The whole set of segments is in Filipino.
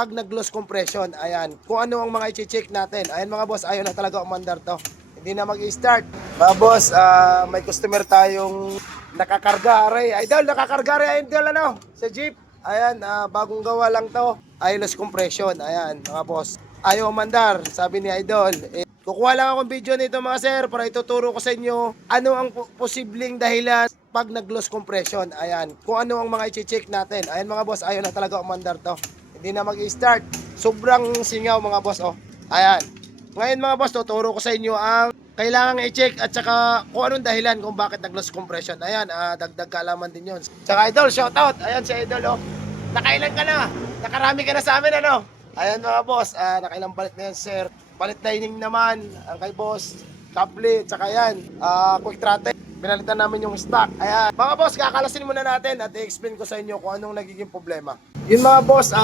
pag nag-loss compression. Ayan, kung ano ang mga i-check natin. Ayan mga boss, ayaw na talaga umandar to. Hindi na mag-i-start. Mga boss, may customer tayong nakakarga. Aray, idol, nakakarga rin idol ano, sa jeep. Ayan, bagong gawa lang to. Ay loss compression. Ayan, mga boss. Ayaw umandar, sabi ni idol. Kukuha lang akong video nito mga sir para ituturo ko sa inyo ano ang posibleng dahilan pag nag-loss compression. Ayan, kung ano ang mga i-check natin. Ayan mga boss, ayaw na talaga umandar to. Hindi na mag-i-start. Sobrang singaw mga boss, oh. Ayan. Ngayon mga boss, tuturo ko sa inyo ang kailangang i-check at saka kung anong dahilan kung bakit nag-loss compression. Ayan, dagdag kaalaman din yun. Saka idol, shoutout. Ayan si idol, oh. Nakailan ka na? Nakarami ka na sa amin, ano? Ayan mga boss, nakailang balik na yan, sir. Palit lining naman, ang kay boss, tablet, saka yan, quick trate. Pinalitan namin yung stock. Ayan. Mga boss, kakalasin muna natin at i-explain ko sa inyo kung anong nagiging problema. Yun mga boss,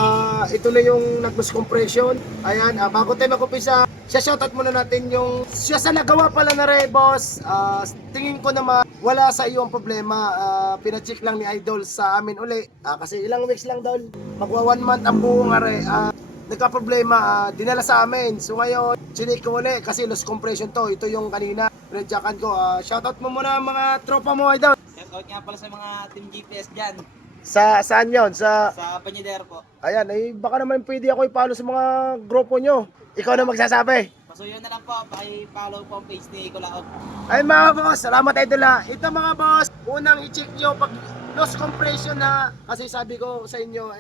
ito na yung nag-loss compression. Ayan, bago tayo mag-upisa, shoutout muna natin yung siya sa nagawa pala na rin, boss. Tingin ko naman, wala sa iyo ang problema. Pina-check lang ni Idol sa amin uli. Kasi ilang weeks lang daw, magwa 1 month ang buong are. Nagka-problema, dinala sa amin. So ngayon, chinik ko uli kasi loss compression to. Ito yung kanina, pinadyakan ko. Shoutout mo muna mga tropa mo, Idol. Shoutout nga pala sa mga team GPS dyan. Saan yon? Sa Panyeder po. Ayan, baka naman pwede ako i-follow sa mga grupo nyo. Ikaw na magsasabi. Pasuyo na lang po, paki-follow po ang page ni Kulaot. Ay mga boss, salamat Idol ha. Ito mga boss, unang i-check nyo pag loss compression na. Kasi sabi ko sa inyo,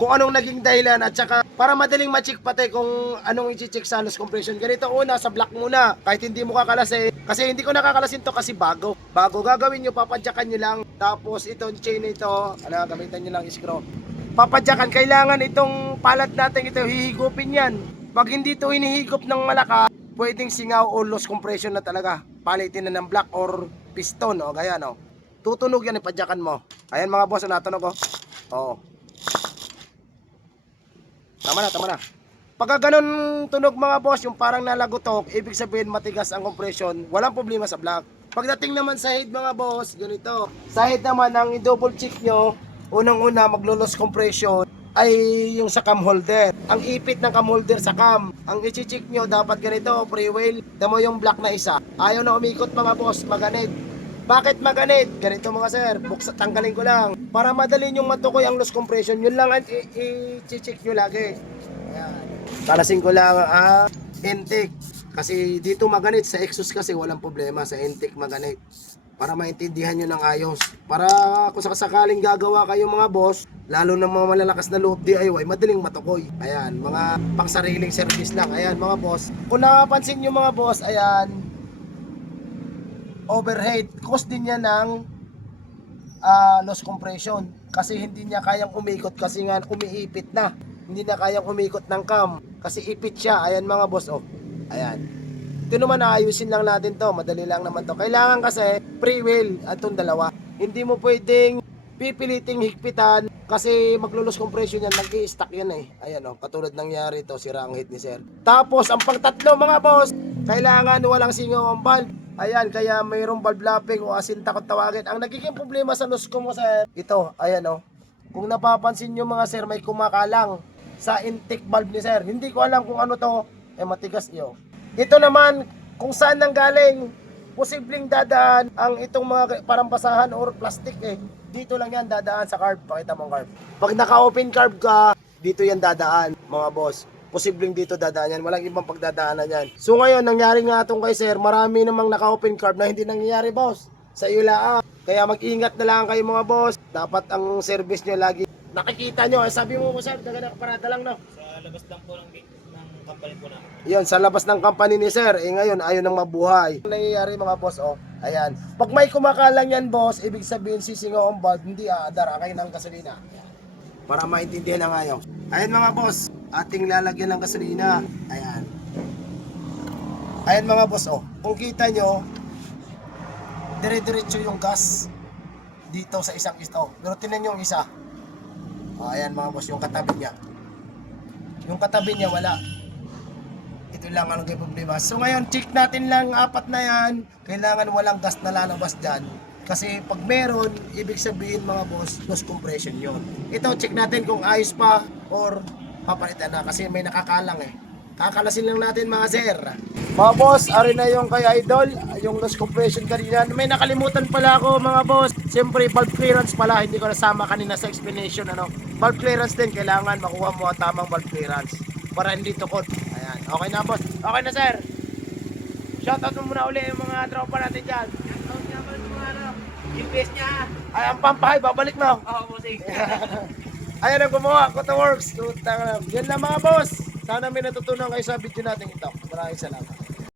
kung anong naging dahilan at saka para madaling ma-check pati kung anong i-check sa loss compression. Ganito una, sa block muna. Kahit hindi mo kakalasin. Kasi hindi ko nakakalasin to kasi bago. Bago gagawin nyo, papadyakan nyo lang. Tapos itong chain ito, gamitan nyo lang screw. Papadyakan, kailangan itong palad natin ito, hihigupin yan. Pag hindi ito hinihigop ng malakas, pwedeng singaw o loss compression na talaga. Palitin na ng block or piston, o gaya no. Tutunog yan, ipadyakan mo. Ayan mga boss, natunog ko. Oo. Tama na. Pagka ganun tunog mga boss, yung parang nalagutok, ibig sabihin matigas ang compression, walang problema sa block. Pagdating naman sa head mga boss, ganito. Sa head naman, ang i-double check nyo, unang-una maglo-loss compression, ay yung sa cam holder. Ang ipit ng cam holder sa cam. Ang i-check nyo, dapat ganito, pre-wheel. Damo yung block na isa. Ayaw na umikot mga boss, maganid. Bakit maganit? Ganito mga sir, tanggalin ko lang. Para madali yung matukoy ang loss compression, yun lang ang i-check nyo lagi. Ayan. Kalasin ko lang ang intake. Kasi dito maganit, sa exhaust kasi walang problema. Sa intake maganit. Para maintindihan nyo ng ayos. Para kung sakaling gagawa kayo mga boss, lalo na mga malalakas na loob DIY, madaling matukoy. Ayan, mga pang sariling service lang. Ayan mga boss. Kung napansin nyo mga boss, ayan, overhead, cause din niya ng loss compression kasi hindi niya kayang umikot kasi nga umiipit na, hindi na kayang umikot ng cam kasi ipit siya. Ayan mga boss, oh, ayan, ito naman ayusin lang natin to, madali lang naman to. Kailangan kasi pre-wheel at itong dalawa, hindi mo pwedeng pipiliting higpitan kasi maglo-loss compression yan, nag-i-stack yan ayan oh, katulad nangyari to, sira ang head ni sir. Tapos ang pangtatlo mga boss, kailangan walang singaw ang valve. Ayan, kaya mayroong valve lapping o asinta kung tawagin. Ang nagiging problema sa loss mo sir, ito, ayan oh. Kung napapansin nyo mga sir, may kumakalang sa intake valve ni sir. Hindi ko alam kung ano to, matigas nyo. Ito naman, kung saan nanggaling, posibleng dadaan ang itong mga parang basahan or plastic dito lang yan dadaan sa carb. Pakita mo ang carb. Pag naka-open carb ka, dito yan dadaan mga boss. Posibleng dito dadaan yan, walang ibang pagdadaanan yan. So ngayon, nangyari nga itong kay sir, marami namang naka-open carb na hindi nangyayari boss. Sa iyo lang. Kaya mag-ingat na lang kayo mga boss. Dapat ang service nyo lagi nakikita nyo. Sabi mo sir, nakaparada lang no? Sa labas lang po ng company po namin. Yun, sa labas ng company ni sir. Ngayon, ayaw nang mabuhay. Ano nangyayari mga boss, oh. Ayan. Pag may kumakalang yan boss, ibig sabihin sisingaw ang valve, hindi aadar, kayo ng gasolina. Para maintindihan na ngayon. Ayan mga boss, ating lalagyan ng gasolina. Ayan. Ayan mga boss, oh. Kung kita nyo, dire-diretso yung gas dito sa isang ito. Pero tinan nyo yung isa. Oh, ayan mga boss, yung katabi niya. Yung katabi niya wala. Ito lang ang naging problema. So ngayon, check natin lang apat na yan. Kailangan walang gas na lalabas dyan. Kasi pag meron, ibig sabihin mga boss, loss compression yon. Ito, check natin kung ayos pa or papalitan na kasi may nakakalang eh. Kakalasin lang natin mga sir. Mga boss, ari na yung kay Idol, yung loss compression kanina. May nakalimutan pala ako mga boss. Siyempre, valve clearance pala, hindi ko nasama kanina sa explanation. Valve clearance din, kailangan makuha mo ang tamang valve clearance para hindi tukod. Ayan, okay na boss. Okay na sir. Shoutout mo muna uli yung mga tropa natin dyan. Shoutout nga pala sa mga GPS niya. Ay, ang pampahay, babalik na. Oo, bossing. Ayan ang gumawa, Kuta Works. Yan lang mga boss. Sana may natutunan kayo sa video natin ito. Maraming salamat.